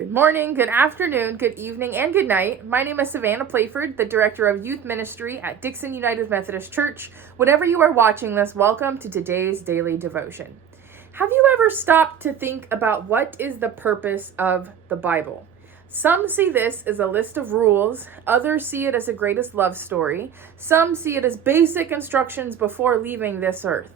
Good morning, good afternoon, good evening, and good night. My name is Savannah Playford, the Director of Youth Ministry at Dixon United Methodist Church. Whenever you are watching this, welcome to today's daily devotion. Have you ever stopped to think about what is the purpose of the Bible? Some see this as a list of rules, others see it as a greatest love story, some see it as basic instructions before leaving this earth.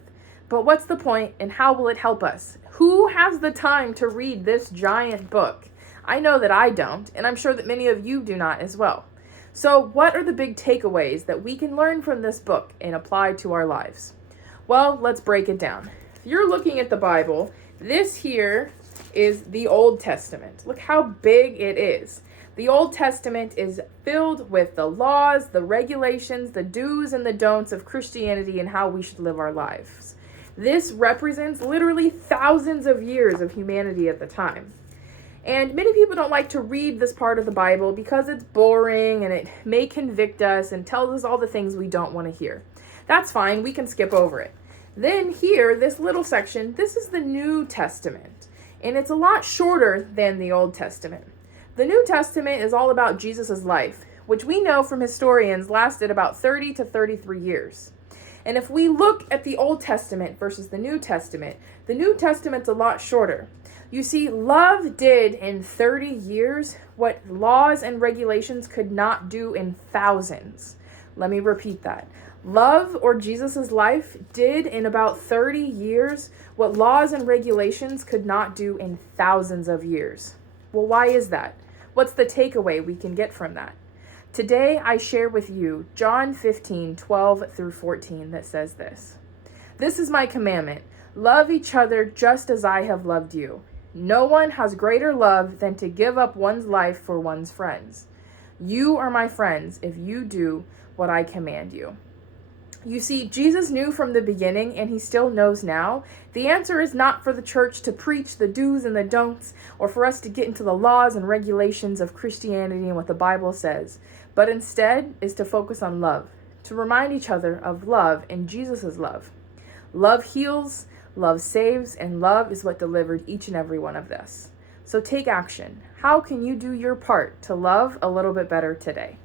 But what's the point, and how will it help us? Who has the time to read this giant book? I know that I don't, and I'm sure that many of you do not as well. So what are the big takeaways that we can learn from this book and apply to our lives? Well, let's break it down. If you're looking at the Bible, this here is the Old Testament. Look how big it is. The Old Testament is filled with the laws, the regulations, the do's and the don'ts of Christianity and how we should live our lives. This represents literally thousands of years of humanity at the time. And many people don't like to read this part of the Bible because it's boring and it may convict us and tells us all the things we don't want to hear. That's fine, we can skip over it. Then here, this little section, this is the New Testament. And it's a lot shorter than the Old Testament. The New Testament is all about Jesus' life, which we know from historians lasted about 30 to 33 years. And if we look at the Old Testament versus the New Testament's a lot shorter. You see, love did in 30 years what laws and regulations could not do in thousands. Let me repeat that. Love, or Jesus' life, did in about 30 years what laws and regulations could not do in thousands of years. Well, why is that? What's the takeaway we can get from that? Today, I share with you John 15:12 through 14 that says this. This is my commandment. Love each other just as I have loved you. No one has greater love than to give up one's life for one's friends. You are my friends if you do what I command you. You see, Jesus knew from the beginning, and he still knows now, the answer is not for the church to preach the do's and the don'ts, or for us to get into the laws and regulations of Christianity and what the Bible says, but instead is to focus on love, to remind each other of love and Jesus' love. Love heals, love saves, and love is what delivered each and every one of us. So take action. How can you do your part to love a little bit better today?